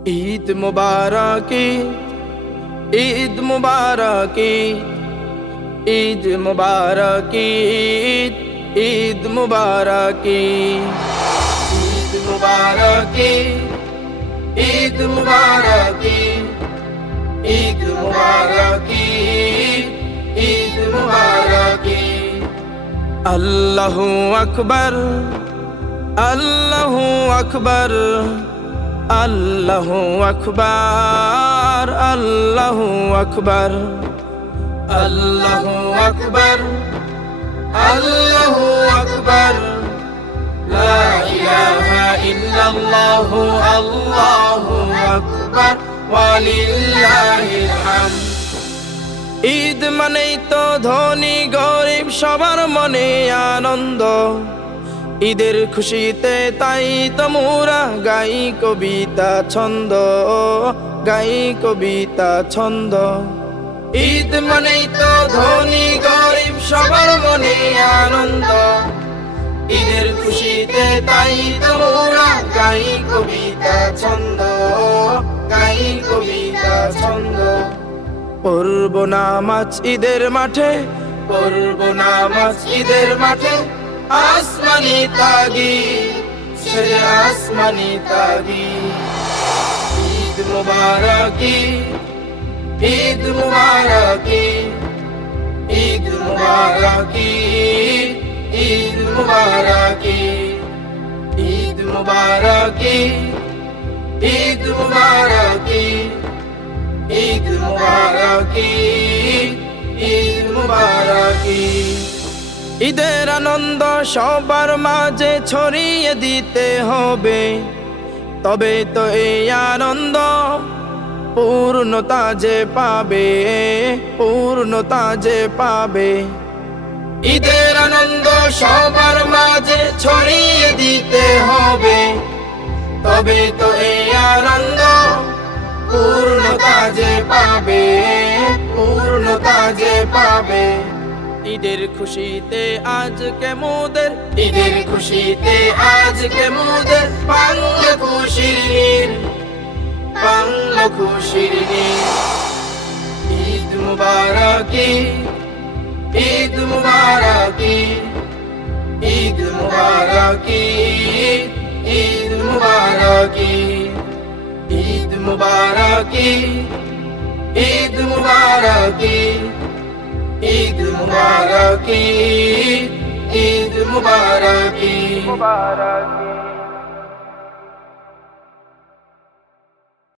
ঈদ মুবারক, ঈদ মুবারক, ঈদ মুবারক, ঈদ মুবারক, ঈদ মুবারক, ঈদ মুবারক, ঈদ মুবারক, ঈদ মুবারক। আল্লাহু আকবার, আল্লাহু আকবার, আল্লাহু আকবার, আল্লাহু আকবার, আল্লাহু আকবার, আল্লাহু আকবার, লা ইলাহা ইল্লাল্লাহু আল্লাহু আকবার ওয়া লিল্লাহিল হামদ। ঈদ মানেই তো ধনী গরিব সবার মনে আনন্দ, ঈদের খুশিতে তাই তো মোরা গাই কবিতা ছন্দ, গাই কবিতা ছন্দ। ঈদ মানেই তো ধনী গরিব সবার মনে আনন্দ, ঈদের খুশিতে তাই তো মোরা গাই কবিতা ছন্দ, গাই কবিতা ছন্দ। পড়ব নামাজ ঈদের মাঠে, পড়ব নামাজ ঈদের মাঠে, আসমানি তাগি সেরে আসমানি তাগি। ঈদ মুবারক, ঈদ মুবারক, ঈদ মুবারক, ঈদ মুবারক, ঈদ মুবারক, ঈদ মুবারক, ঈদ মুবারক, ঈদ মুবারক। ঈদের আনন্দ সবার মাঝে ছড়িয়ে দিতে হবে, তবে তো এই আনন্দ পূর্ণতা যে পাবে, পূর্ণতা যে পাবে। ঈদের আনন্দ সবার মাঝে ছড়িয়ে দিতে হবে, তবে তো এই আনন্দ পূর্ণতা যে পাবে, পূর্ণতা যে পাবে। ঈদের খুশিতে আজকে মোদের, ঈদের খুশিতে আজকে মোদের বাংল খুশির নীর, বাংল খুশির নীর। ঈদ মুবারক, ঈদ মুবারক, ঈদ মুবারক, ঈদ মুবারক, ঈদ মুবারক, ঈদ মুবারক, ঈদ মুবারক, ঈদ মুবারক, মুবারক।